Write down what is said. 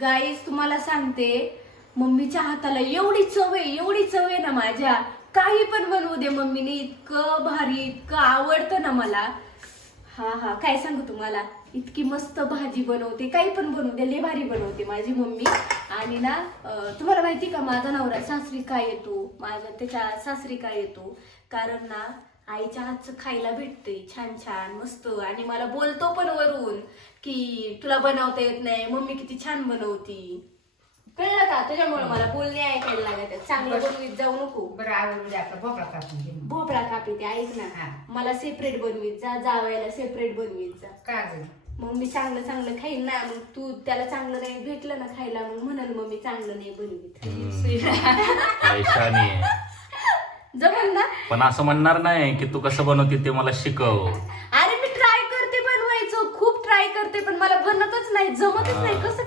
गाईस तुम्हाला सांगते, मम्मीच्या हाताला एवढी चव आहे ना माझ्या. काही पण बनवू दे मम्मीने, इतकं भारी, इतकं आवडतं ना मला. हा काय सांगू तुम्हाला, इतकी मस्त भाजी बनवते, काही पण बनवू दे, लय भारी बनवते माझी मम्मी. आणि ना तुम्हाला माहिती का माझा नवरा सासरी काय येतो, माझा त्याच्या सासरी काय येतो, कारण ना आईच्या हातचं खायला भेटते छान छान मस्त. आणि मला बोलतो पण वरून की तुला बनवता येत नाही, मम्मी किती छान बनवती. कळलं का? त्याच्यामुळे मला बोलणे ऐकायला लागत. चांगलं बनवीत जाऊ नको. बरं आवडून आता भोपळा कापून घे. भोपळा कापी ते ऐक हा. ना, मला सेपरेट बनवीत जा, जावायला सेपरेट बनवीत जा. का ग? मग मी चांगलं चांगलं खाईन ना. मग तू त्याला चांगलं नाही भेटलं ना खायला, मग म्हणाल मग मी चांगलं नाही बनवीत. आहे. जमल ना. पण असं म्हणणार नाही की तू कसं बनवते ते मला शिकव. अरे मी ट्राय करते बनवायचं, खूप ट्राय करते, पण मला बनतच नाही, जमतच नाही. कसं